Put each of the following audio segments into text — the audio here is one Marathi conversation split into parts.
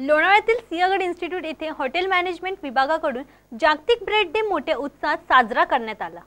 लोणावळ्यातील सिंहगड इन्स्टिट्यूट येथे हॉटेल मॅनेजमेंट विभागाकडून जागतिक ब्रेड डे मोठ्या उत्साहात साजरा करण्यात आला।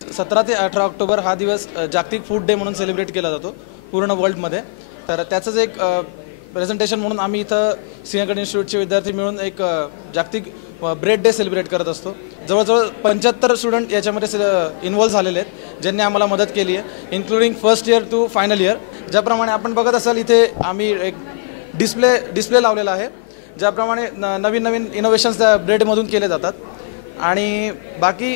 सतरा ते 18 ऑक्टोबर हा दिवस जागतिक फूड डे म्हणून सेलिब्रेट केला जातो पूर्ण वर्ल्डमध्ये। तर त्याचंच एक प्रेझेंटेशन म्हणून आम्ही इथं सिंहगड इन्स्टिट्यूटचे विद्यार्थी मिळून एक जागतिक ब्रेड डे सेलिब्रेट करत असतो। जवळजवळ 75 स्टुडंट याच्यामध्ये इन्व्हॉल्व झालेले आहेत, ज्यांनी आम्हाला मदत केली आहे, including first year to final year. ज्याप्रमाणे आपण बघत असाल इथे आम्ही एक डिस्प्ले लावलेला आहे, ज्याप्रमाणे नवीन नवीन इनोव्हेशन्स त्या ब्रेडमधून केले जातात। आणि बाकी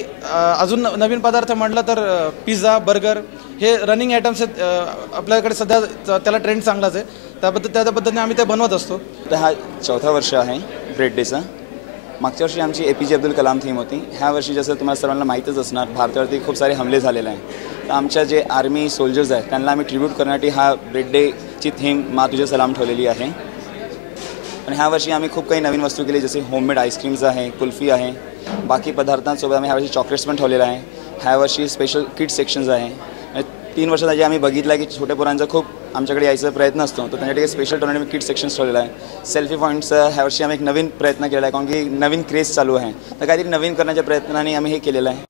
अजून नवीन पदार्थ म्हटलं तर पिझ्झा, बर्गर हे रनिंग आयटम्स आहेत आपल्याकडे सध्या, त्याला ट्रेंड चांगलाच आहे, त्या पद्धतीने आम्ही ते बनवत असतो। हा चौथा वर्ष आहे ब्रेड डेचा। मागच्या वर्षी आमची APJ अब्दुल कलाम थीम होती। ह्या वर्षी जसं तुम्हाला सर्वांना माहीतच असणार, भारतावरती खूप सारे हमले झालेले आहे, तर आमच्या जे आर्मी सोल्जर्स आहेत त्यांना आम्ही ट्रिब्यूट करण्यासाठी हा ब्रेड डेची थीम मा तुझे सलाम ठेवलेली आहे। आणि ह्या वर्षी आम्ही खूप काही नवीन वस्तू केली, जसे होममेड आईस्क्रीम्स आहे, कुल्फी आहे, बाकी पदार्थांसोबत आम्ही ह्यावर्षी चॉकलेट्स पण ठेवलेलं आहे। ह्या वर्षी स्पेशल किड सेक्शन्स आहे। 3 वर्षात जे आम्ही बघितलं आहे की छोट्या पोरांचा खूप आमच्याकडे यायचा प्रयत्न असतो, तर त्यांच्यासाठी स्पेशल टुर्नामेंट किड सेक्शन्स ठेवलेला आहे। सेल्फी पॉईंट्सचा ह्यावर्षी आम्ही एक नवीन प्रयत्न केला आहे, कारण की नवीन क्रेज चालू आहे, तर काहीतरी नवीन करण्याच्या प्रयत्नाने आम्ही हे केलेलं आहे।